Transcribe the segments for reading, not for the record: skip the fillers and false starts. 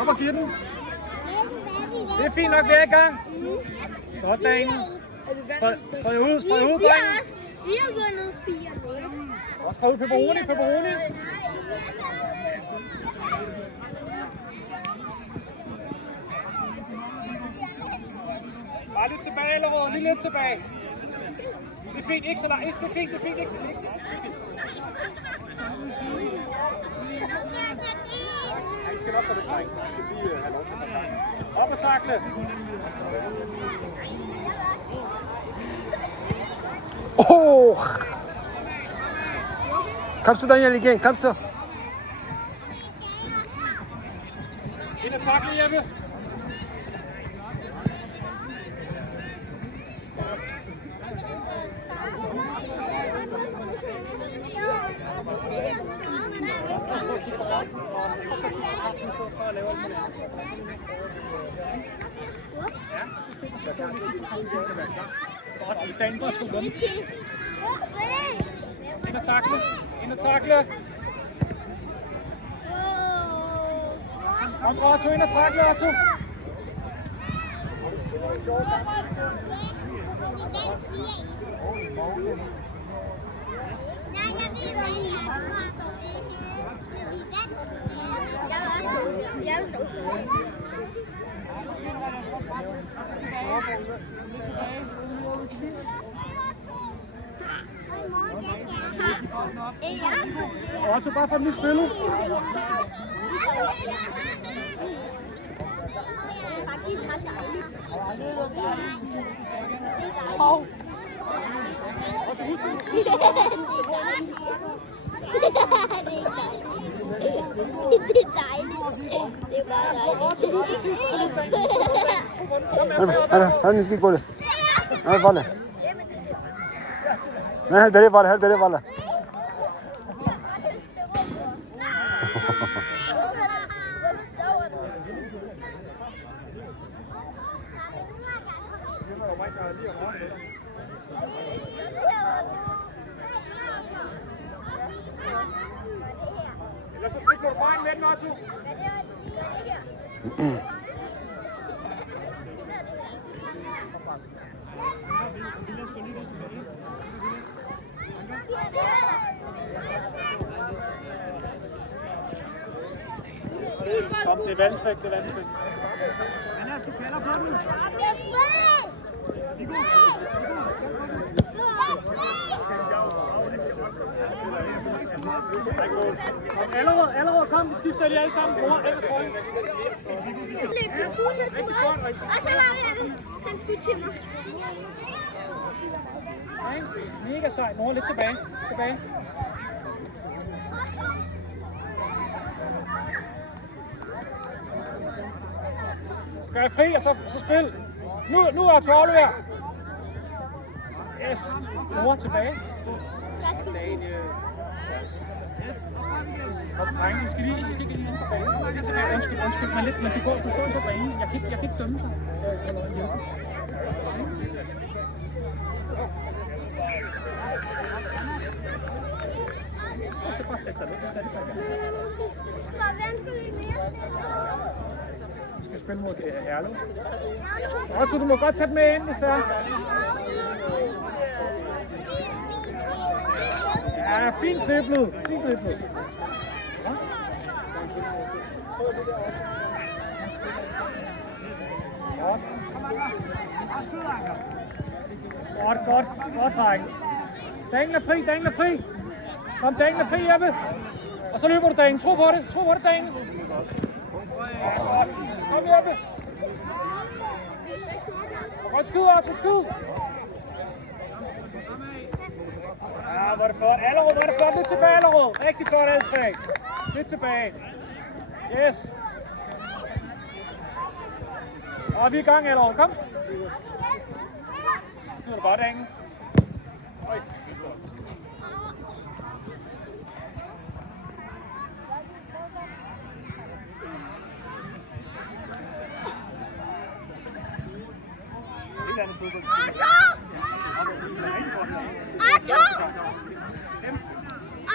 Op og giv den. Det er fint nok, vi er i gang. Godt derinde. Spred ud, drenge. Vi har vundet 4-0. Også spred ud, pepperoni. Bare lidt tilbage, Allerød. Lige lidt tilbage. Det er fint, ikke så langt. Det er fint, ikke. I skal op på det, dreng. I skal lige have lov til det. Op og takle. Oh! Kom så, Daniel, igen. Kom så. Ind og takle, Jeppe. Ind og takle. Kom, Otto, ind og takle, Otto. Otto, bare få den i spillet. Hadi niski golü. Evet valla. Ne dere valla, her dere valla. Ellers så tripler du bare en med den, Otto. Kom, det er vandspæk, Anders, du kalder på den. Allerede, kom, vi skifter de alle sammen. Bror, ikke trøjen. Rigtig godt, rigtig godt. Og så var han skulle til mig. Mega sejt. Nora, lidt tilbage. Gør fri, og så spil. Nu er Otto aflever. Yes. Nora, tilbage. Og drenge, I skal lige ind på banen. Undskyld mig lidt, men du står ind på banen. Jeg kan ikke dømme sig. Så bare sæt dig lidt. Vi skal spille mod Herlev. Otto, du må godt tage den med ind, hvis det er. Ja, fint driblet. Godt, dreng. Daniel er fri. Kom, Daniel er fri, Jeppe. Og så løber du, Daniel. Tro på det, Daniel. Kom, Jeppe. Godt skyd, Otto, skyd. Ja, hvor er det flot. Allerød, hvor er det flot. Lidt tilbage, Allerød. Rigtig flot, alle tre. Lidt tilbage. Yes. Og vi er i gang, Allerød. Kom. Nu er det bare, Daniel. Oj.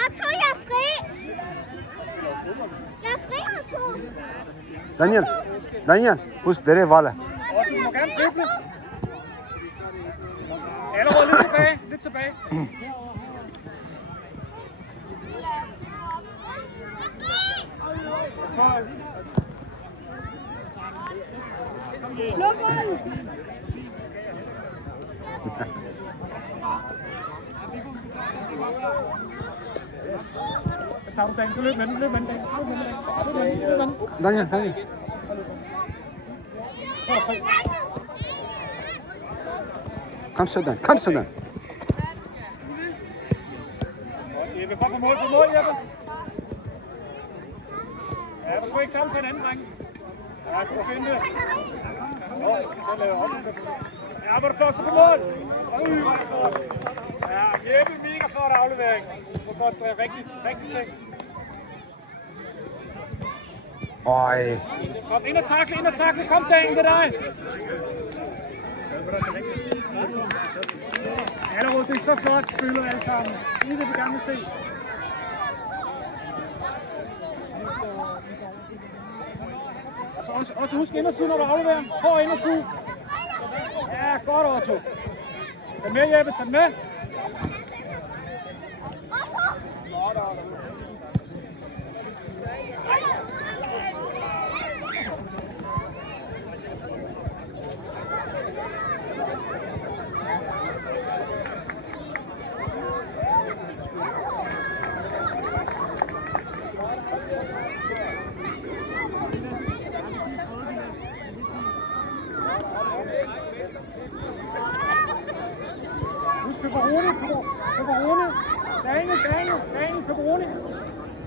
Otto, jeg er fri! Otto! Daniel. Daniel, husk, det er Valle. Otto, du må gerne drible. Allerede lidt tilbage, lidt tilbage. Så tager du dagen, så løb med den, løb med den, løb med den. Daniel, Daniel. Kom sådan, kom sådan. Jeppe, kom på mål, Jeppe. Ja, du skal ikke sammen til en anden dreng. Ja, du kan finde det. Så laver jeg også. Ja, hvor er du flot så på mål. Hvor er det flot. Ja, Jeppe, mega flot aflevering. Du får godt rigtig ting. Øj. Kom, ind og takle. Kom, dagen, det er dig. Allerede, det er så flot spillet alle sammen. Det er det, vi gerne vil se. Altså også husk indersiden, når du afleverer. Hård indersiden. Ja, godt, Otto. Tag med, Jeppe, tag med. Pepperoni. Daniel, Pepperoni.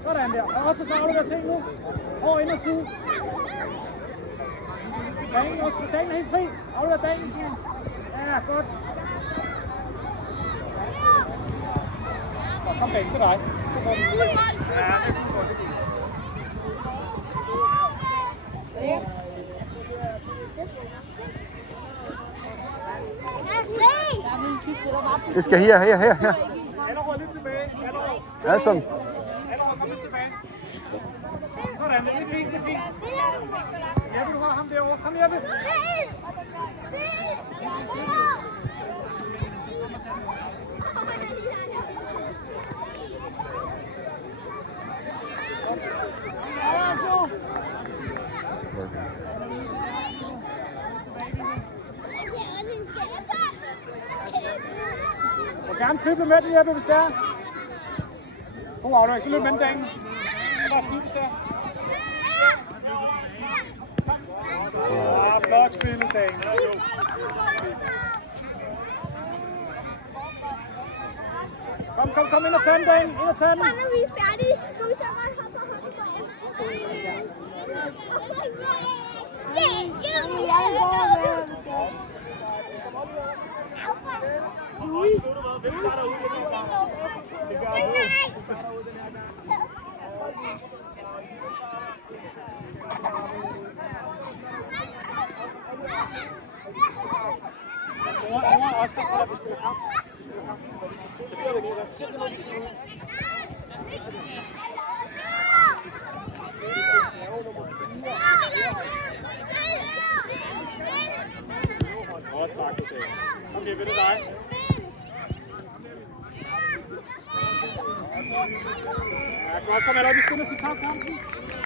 Sådan der. Og også så afleverer ting nu. Over ind og side. Daniel er helt fri. Afleverer Daniel. Ja, godt. Kom Daniel, til dig. Ja, Jeg skal her. Allerede lidt tilbage. Alt sammen. Allerede, kom lidt tilbage. Sådan, det er fint. Jeppe, du har ham derovre. Kom, Jeppe. Jeg vil gerne triple med den, Jeppe, hvis det er. God aflevering, så løb med den dagen. Bare skud, hvis det er. Flot spillet, dagen. Kom ind og tag den, dagen. Ind og tag den. Nu er vi færdige. Nu er vi så godt hopper. Kom, Jeppe, det er dig. Ja, godt, kom her op i skynder, så tager kampen.